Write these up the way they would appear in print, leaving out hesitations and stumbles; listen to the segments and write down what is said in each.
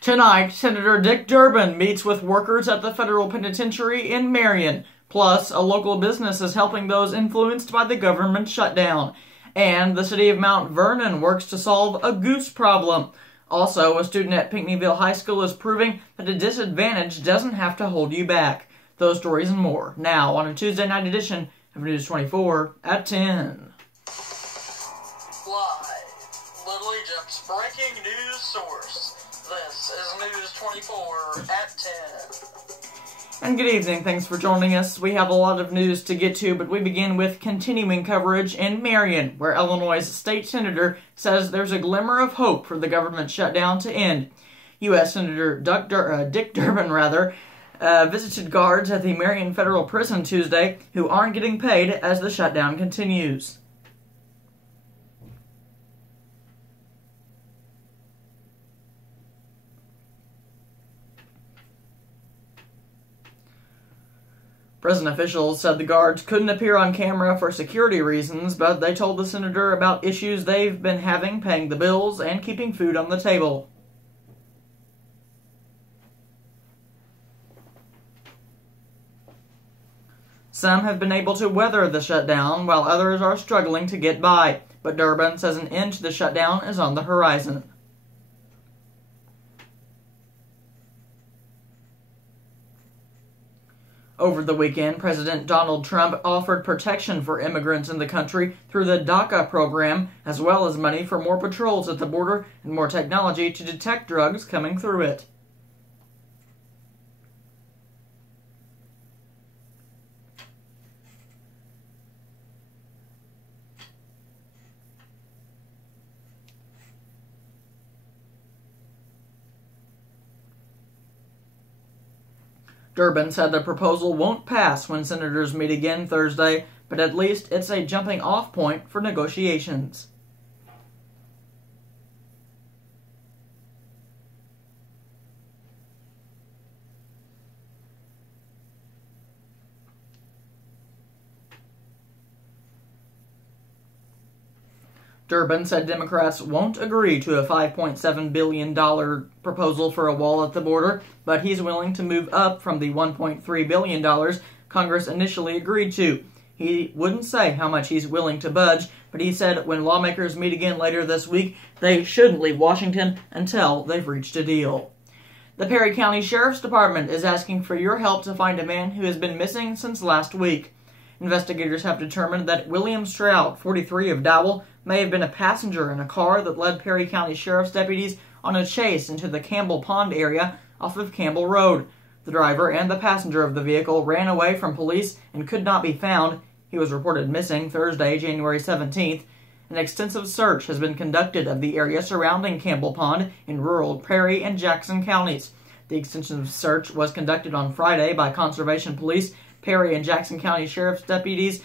Tonight, Senator Dick Durbin meets with workers at the federal penitentiary in Marion. Plus, a local business is helping those influenced by the government shutdown. And the city of Mount Vernon works to solve a goose problem. Also, a student at Pinckneyville High School is proving that a disadvantage doesn't have to hold you back. Those stories and more, now on a Tuesday night edition of News 24 at 10. Live, Little Egypt's breaking news source. This is News 24 at 10. And good evening, thanks for joining us. We have a lot of news to get to, but we begin with continuing coverage in Marion, where Illinois' state senator says there's a glimmer of hope for the government shutdown to end. U.S. Senator Dick Durbin visited guards at the Marion Federal Prison Tuesday who aren't getting paid as the shutdown continues. Prison officials said the guards couldn't appear on camera for security reasons, but they told the senator about issues they've been having paying the bills and keeping food on the table. Some have been able to weather the shutdown, while others are struggling to get by, but Durbin says an end to the shutdown is on the horizon. Over the weekend, President Donald Trump offered protection for immigrants in the country through the DACA program, as well as money for more patrols at the border and more technology to detect drugs coming through it. Durbin said the proposal won't pass when senators meet again Thursday, but at least it's a jumping-off point for negotiations. Durbin said Democrats won't agree to a $5.7 billion proposal for a wall at the border, but he's willing to move up from the $1.3 billion Congress initially agreed to. He wouldn't say how much he's willing to budge, but he said when lawmakers meet again later this week, they shouldn't leave Washington until they've reached a deal. The Perry County Sheriff's Department is asking for your help to find a man who has been missing since last week. Investigators have determined that William Stroud, 43 of Dowell, may have been a passenger in a car that led Perry County Sheriff's deputies on a chase into the Campbell Pond area off of Campbell Road. The driver and the passenger of the vehicle ran away from police and could not be found. He was reported missing Thursday, January 17th. An extensive search has been conducted of the area surrounding Campbell Pond in rural Perry and Jackson counties. The extensive search was conducted on Friday by Conservation Police, Perry and Jackson County Sheriff's deputies,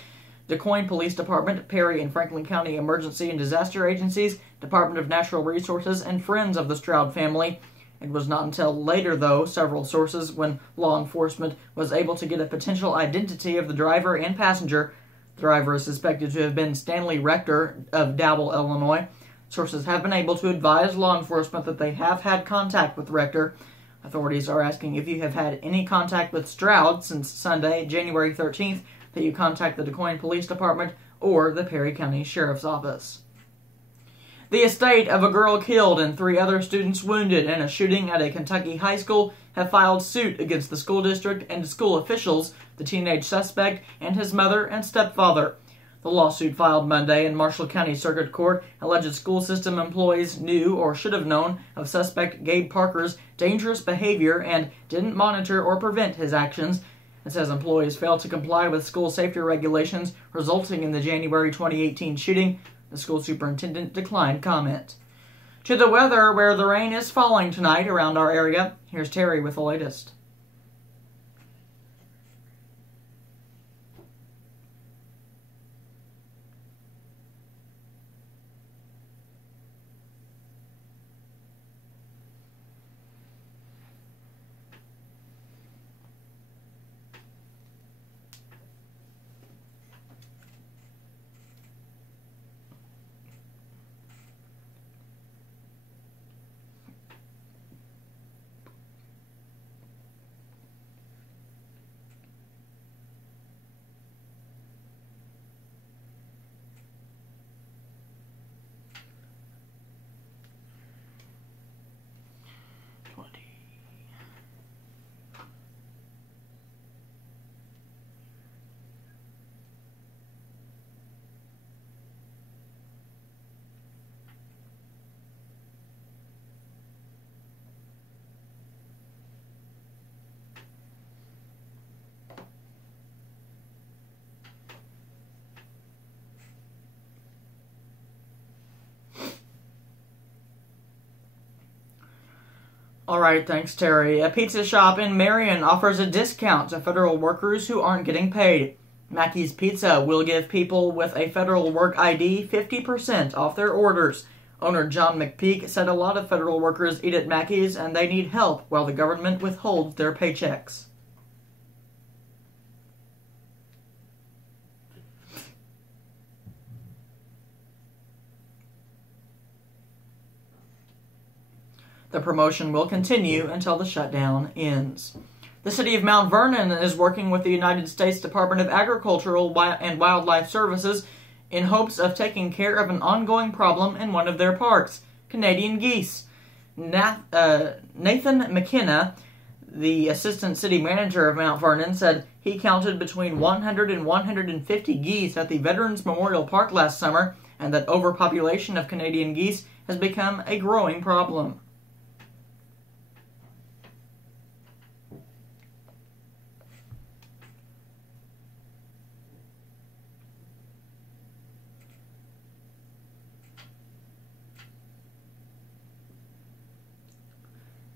DuQuoin Police Department, Perry and Franklin County Emergency and Disaster Agencies, Department of Natural Resources, and friends of the Stroud family. It was not until later, though, several sources, when law enforcement was able to get a potential identity of the driver and passenger. The driver is suspected to have been Stanley Rector of Dowell, Illinois. Sources have been able to advise law enforcement that they have had contact with Rector. Authorities are asking if you have had any contact with Stroud since Sunday, January 13th, that you contact the DuQuoin Police Department or the Perry County Sheriff's Office. The estate of a girl killed and 3 other students wounded in a shooting at a Kentucky high school have filed suit against the school district and school officials, the teenage suspect, and his mother and stepfather. The lawsuit filed Monday in Marshall County Circuit Court alleged school system employees knew or should have known of suspect Gabe Parker's dangerous behavior and didn't monitor or prevent his actions. It says employees failed to comply with school safety regulations, resulting in the January 2018 shooting. The school superintendent declined comment. To the weather, where the rain is falling tonight around our area, here's Terry with the latest. All right, thanks, Terry. A pizza shop in Marion offers a discount to federal workers who aren't getting paid. Mackey's Pizza will give people with a federal work ID 50% off their orders. Owner John McPeak said a lot of federal workers eat at Mackey's and they need help while the government withholds their paychecks. The promotion will continue until the shutdown ends. The city of Mount Vernon is working with the United States Department of Agricultural and Wildlife Services in hopes of taking care of an ongoing problem in one of their parks, Canadian geese. Nathan McKenna, the assistant city manager of Mount Vernon, said he counted between 100 and 150 geese at the Veterans Memorial Park last summer, and that overpopulation of Canadian geese has become a growing problem.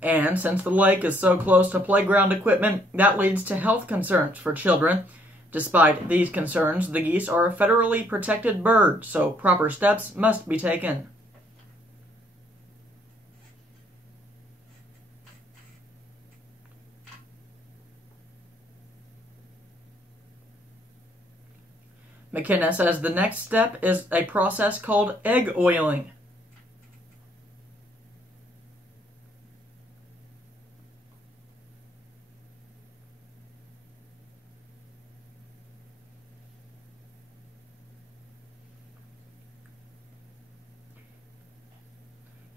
And since the lake is so close to playground equipment, that leads to health concerns for children. Despite these concerns, the geese are a federally protected bird, so proper steps must be taken. McKenna says the next step is a process called egg oiling.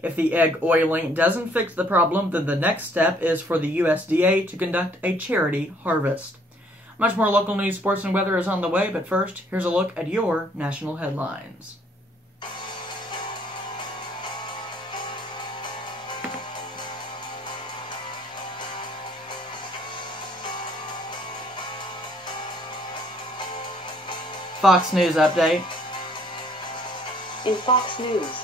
If the egg oiling doesn't fix the problem, then the next step is for the USDA to conduct a charity harvest. Much more local news, sports, and weather is on the way, but first, here's a look at your national headlines. Fox News update. In Fox News,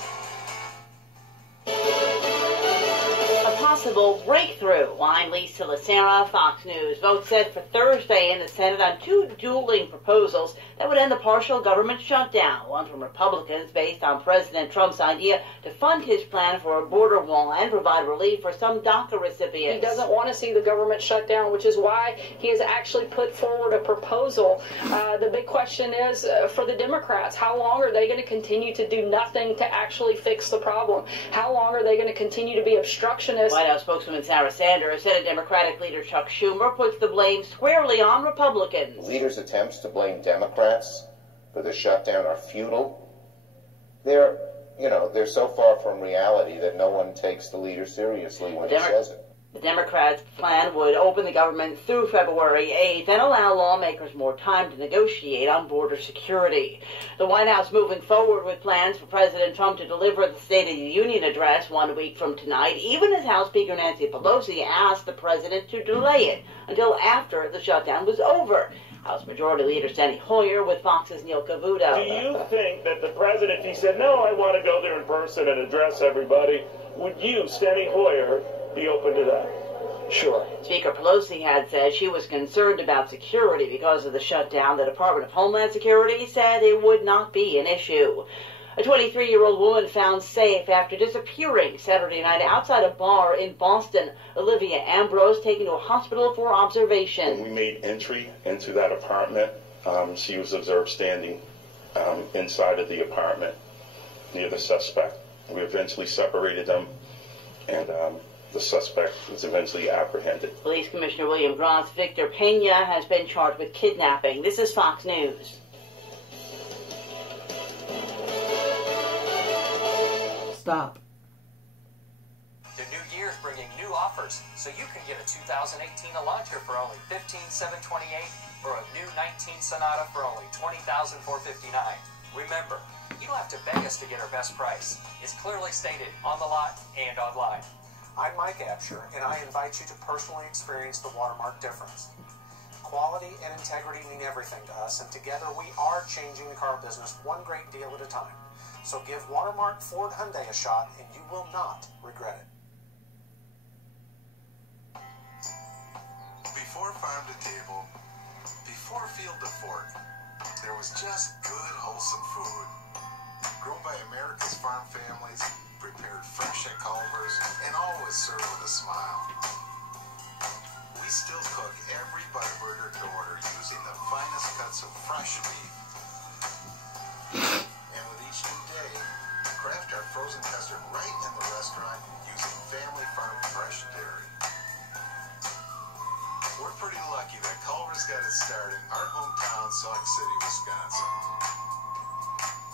possible breakthrough. Line leads to Lacera. Fox News. Vote set for Thursday in the Senate on two dueling proposals that would end the partial government shutdown. One from Republicans based on President Trump's idea to fund his plan for a border wall and provide relief for some DACA recipients. He doesn't want to see the government shut down, which is why he has actually put forward a proposal. The big question is for the Democrats, how long are they going to continue to do nothing to actually fix the problem? How long are they going to continue to be obstructionists? White House spokeswoman Sarah Sanders said Democratic leader Chuck Schumer puts the blame squarely on Republicans. Leaders' attempts to blame Democrats for the shutdown are futile. They're so far from reality that no one takes the leader seriously when he says it. The Democrats' plan would open the government through February 8th and allow lawmakers more time to negotiate on border security. The White House moving forward with plans for President Trump to deliver the State of the Union address 1 week from tonight, even as House Speaker Nancy Pelosi asked the president to delay it until after the shutdown was over. House Majority Leader Steny Hoyer with Fox's Neil Cavuto. Do you think that the president, if he said, no, I want to go there in person and address everybody, would you, Steny Hoyer, be open to that? Sure. Speaker Pelosi had said she was concerned about security because of the shutdown. The Department of Homeland Security said it would not be an issue. A 23-year-old woman found safe after disappearing Saturday night outside a bar in Boston. Olivia Ambrose taken to a hospital for observation. When we made entry into that apartment, she was observed standing inside of the apartment near the suspect. We eventually separated them, and the suspect was eventually apprehended. Police Commissioner William Gross Victor Pena has been charged with kidnapping. This is Fox News. Stop. The new year's bringing new offers, so you can get a 2018 Elantra for only $15,728 or a new 19 Sonata for only $20,459. Remember, you don't have to beg us to get our best price. It's clearly stated on the lot and online. I'm Mike Absher, and I invite you to personally experience the Watermark difference. Quality and integrity mean everything to us, and together we are changing the car business one great deal at a time. So give Watermark Ford Hyundai a shot, and you will not regret it. before farm to table, before field to fork, there was just good, wholesome food. Grown by America's farm families, prepared fresh at Culver's, and always served with a smile. We still cook every Butterburger to order using the finest cuts of fresh beef. And with each new day, craft our frozen custard right in the restaurant using family farm fresh dairy. We're pretty lucky that Culver's got its start in our hometown, Sauk City, Wisconsin.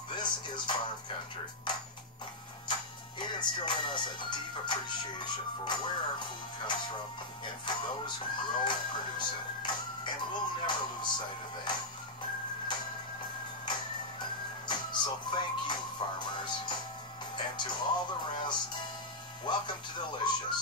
This is farm country. It instilled in us a deep appreciation for where our food comes from and for those who grow and produce it. And we'll never lose sight of that. So thank you, farmers. And to all the rest, welcome to Delicious.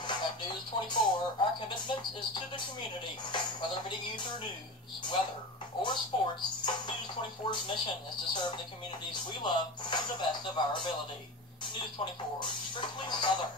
At News 24, our commitment is to the community. Whether meeting you through news, weather, or sports, News 24's mission is to serve the communities we love to the best of our ability. News 24, strictly Southern.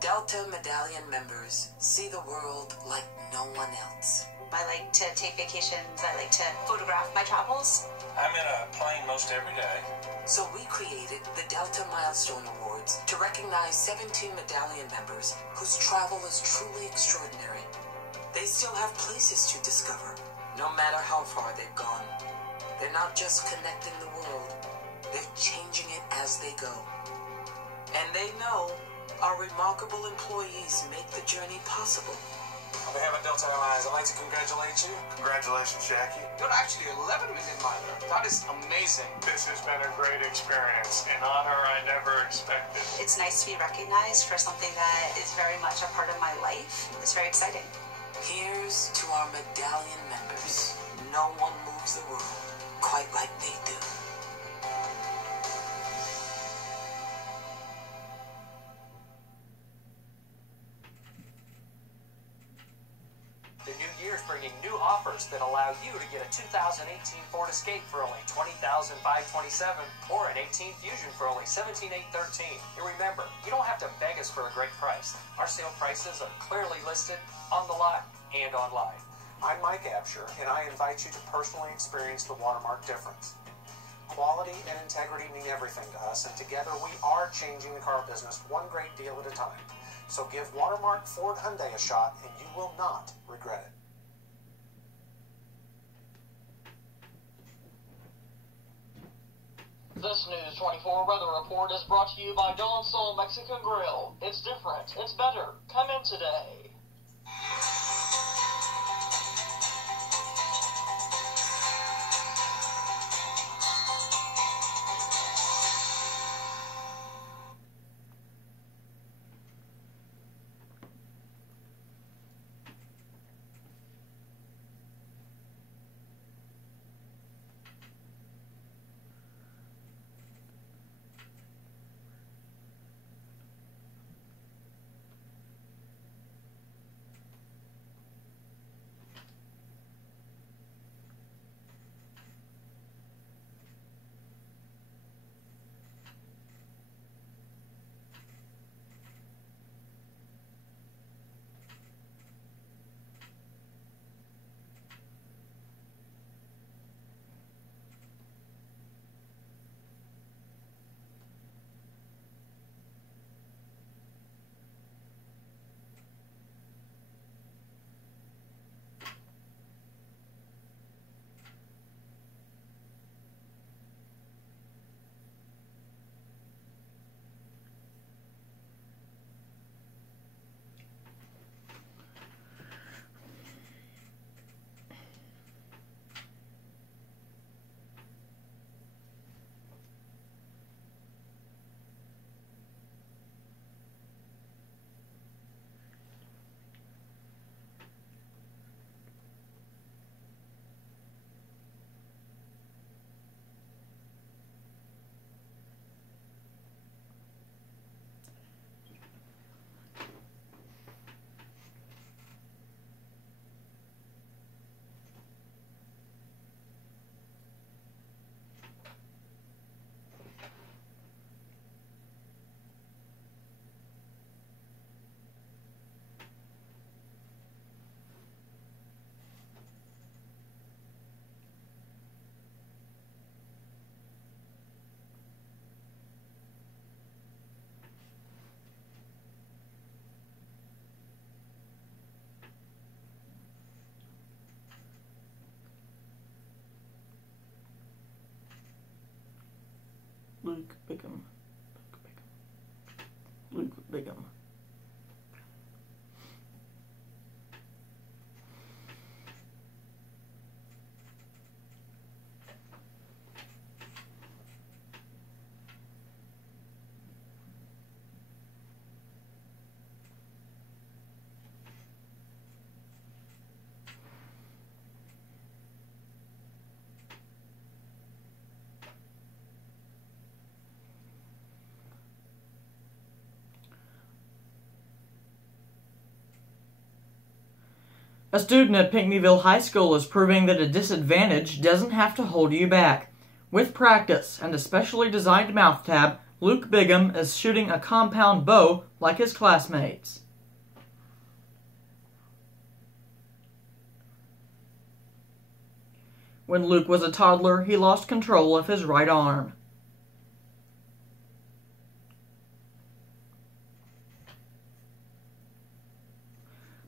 Delta Medallion members see the world like no one else. I like to take vacations. I like to photograph my travels. I'm in a plane most every day. So we created the Delta Milestone Awards to recognize 17 Medallion members whose travel is truly extraordinary. They still have places to discover, no matter how far they've gone. They're not just connecting the world, they're changing it as they go. And they know our remarkable employees make the journey possible. On behalf of Delta Airlines, I'd like to congratulate you. Congratulations, Jackie. You're actually 11 million miler. That is amazing. This has been a great experience, an honor I never expected. It's nice to be recognized for something that is very much a part of my life. It's very exciting. Here's to our medallion members. No one moves the world quite like they do. The new year's bringing new offers that allow you to get a 2018 Ford Escape for only $20,527 or an 18 Fusion for only $17,813. And remember, you don't have to beg us for a great price. Our sale prices are clearly listed on the lot and online. I'm Mike Absher, and I invite you to personally experience the Watermark difference. Quality and integrity mean everything to us, and together we are changing the car business one great deal at a time. So give Watermark Ford Hyundai a shot, and you will not regret it. This News 24 weather report is brought to you by Don Sol Mexican Grill. It's different. It's better. Come in today. Luke Bigham. Luke Bigham. A student at Pinckneyville High School is proving that a disadvantage doesn't have to hold you back. With practice and a specially designed mouth tab, Luke Bigham is shooting a compound bow like his classmates. When Luke was a toddler, he lost control of his right arm.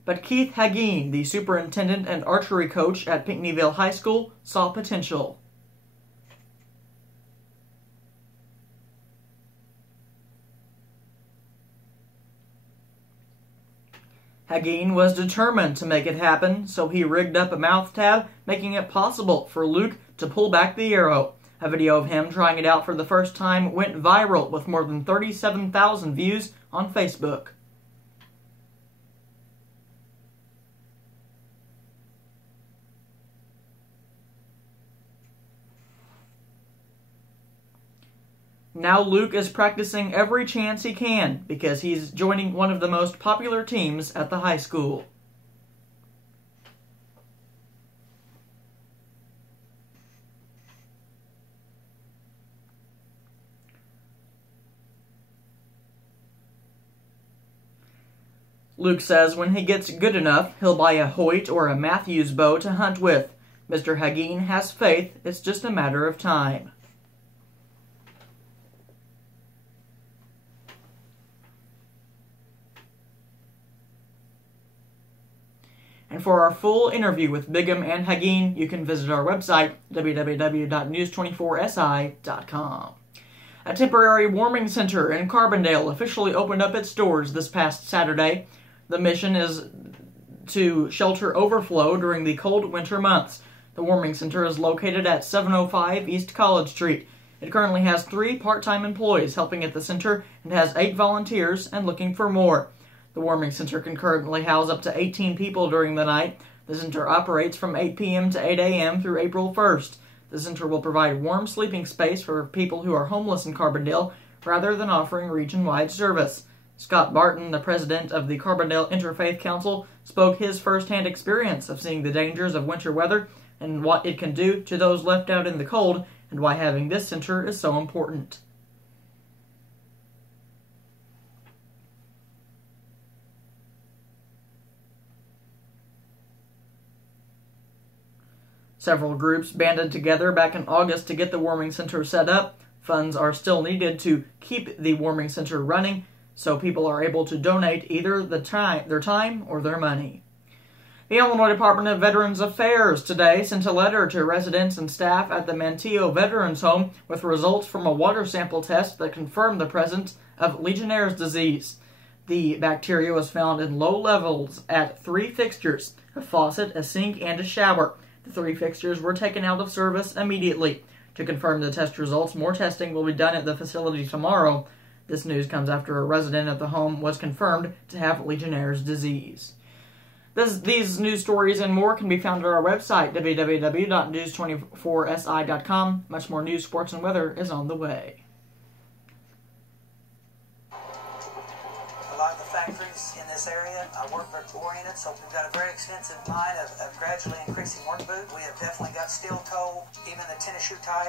But Keith Hageen, the superintendent and archery coach at Pinckneyville High School, saw potential. Hageen was determined to make it happen, so he rigged up a mouth tab, making it possible for Luke to pull back the arrow. A video of him trying it out for the first time went viral with more than 37,000 views on Facebook. Now Luke is practicing every chance he can because he's joining one of the most popular teams at the high school. Luke says when he gets good enough, he'll buy a Hoyt or a Matthews bow to hunt with. Mr. Hageen has faith, it's just a matter of time. And for our full interview with Bigham and Hageen, you can visit our website, www.news24si.com. A temporary warming center in Carbondale officially opened up its doors this past Saturday. The mission is to shelter overflow during the cold winter months. The warming center is located at 705 East College Street. It currently has 3 part-time employees helping at the center and has 8 volunteers and looking for more. The warming center can currently house up to 18 people during the night. The center operates from 8 p.m. to 8 a.m. through April 1st. The center will provide warm sleeping space for people who are homeless in Carbondale rather than offering region-wide service. Scott Barton, the president of the Carbondale Interfaith Council, spoke his first-hand experience of seeing the dangers of winter weather and what it can do to those left out in the cold and why having this center is so important. Several groups banded together back in August to get the warming center set up. Funds are still needed to keep the warming center running, so people are able to donate either their time or their money. The Illinois Department of Veterans Affairs today sent a letter to residents and staff at the Manteo Veterans Home with results from a water sample test that confirmed the presence of Legionnaire's disease. The bacteria was found in low levels at 3 fixtures, a faucet, a sink, and a shower. The 3 fixtures were taken out of service immediately. To confirm the test results, more testing will be done at the facility tomorrow. This news comes after a resident at the home was confirmed to have Legionnaire's disease. These news stories and more can be found at our website, www.news24si.com. Much more news, sports, and weather is on the way. A lot of the factories in this area are work-oriented, so we've got a very extensive line of gradually increasing work boots. We have definitely got steel toe, even the tennis shoe type.